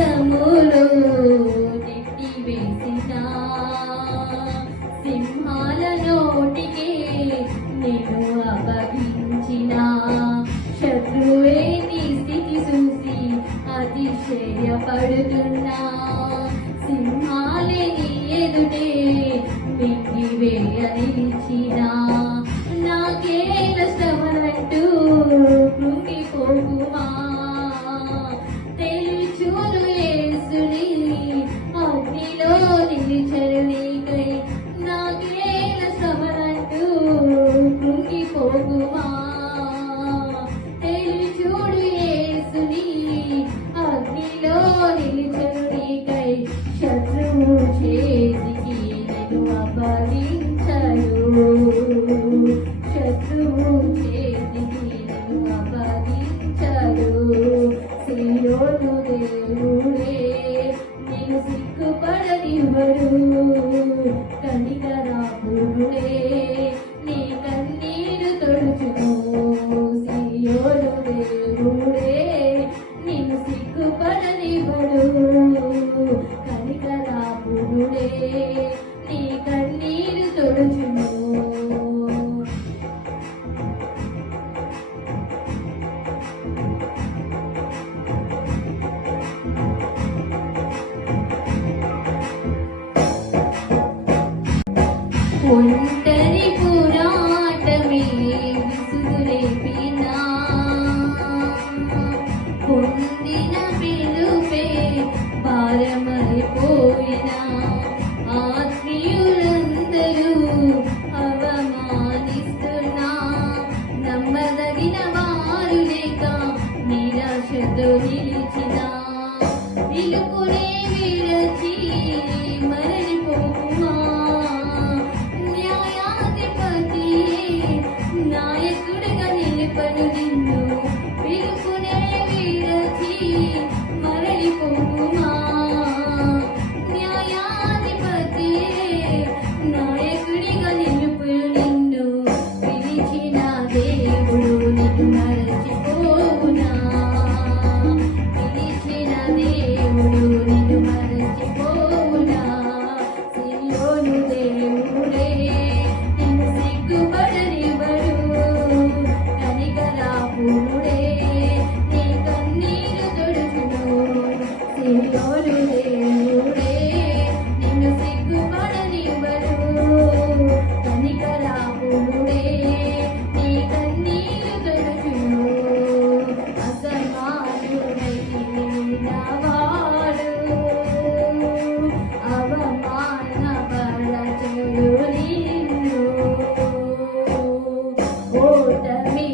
సింహాసనములో నెట్టివేసిన సింహాల నోటికి నేను అప్పగించిన శత్రువే నీ స్థితి చూసి అతిశయపడుతున్నా సింహాలే నీ ఎదుటే మింగివేయనిచ్చిన నాకే నష్టమనంటూ కృంగిపోకుమా తెలుచును యేసుని అగ్నిలో నిలిచెను నీకై నాకే నష్టమనంటూ కృంగిపోకుమా తెలుచుడు యేసుని అగ్నిలో నిలిచెను నీకై శత్రువు చేతికి నేను అప్పగించను శత్రువు చేతికి నేను అప్పగించను సియోను దేవుడే నేను సిగ్గుపడనివ్వడు కనికరాపుడే నీ కన్నీరు తొడుచును సియోను దేవుడే నేను సిగ్గుపడనివ్వడు కనికరాపుడే నీ కన్నీరు తొడుచును ఒంటరి పోరాటమే విసుగులేపినా పొందిన పిలుపే భారమైపోయినా ఆత్మీయులందరూ అవమానిస్తున్నా నమ్మదగిన వారు లేక నిరాశతో నిలిచిన పిలుపునే విరచి మరలిపోకుమా నాయకుడిగా నిలపను నిన్ను పిలుపునే విరచి మరలిపోకుమా న్యాయాధిపతి నాయకుడిగా నిలుపును నిన్ను పిలిచిన దేవుడు నిన్ను మరచిపోవునా పిలిచిన దేవుడు నిన్ను మరచిపోవునా సియోను దేవుడే నిన్ను సిగ్గుపడనివ్వడు కనికరాపుడే నీ కన్నీరు తొడుచును సియోను దేవుడే నిన్ను సిగ్గుపడనివ్వడు కనికరాపుడే నీ కన్నీరు తొడుచును అసమానుడైన వాడు అవమానపరచుడు నిన్ను ఓటమి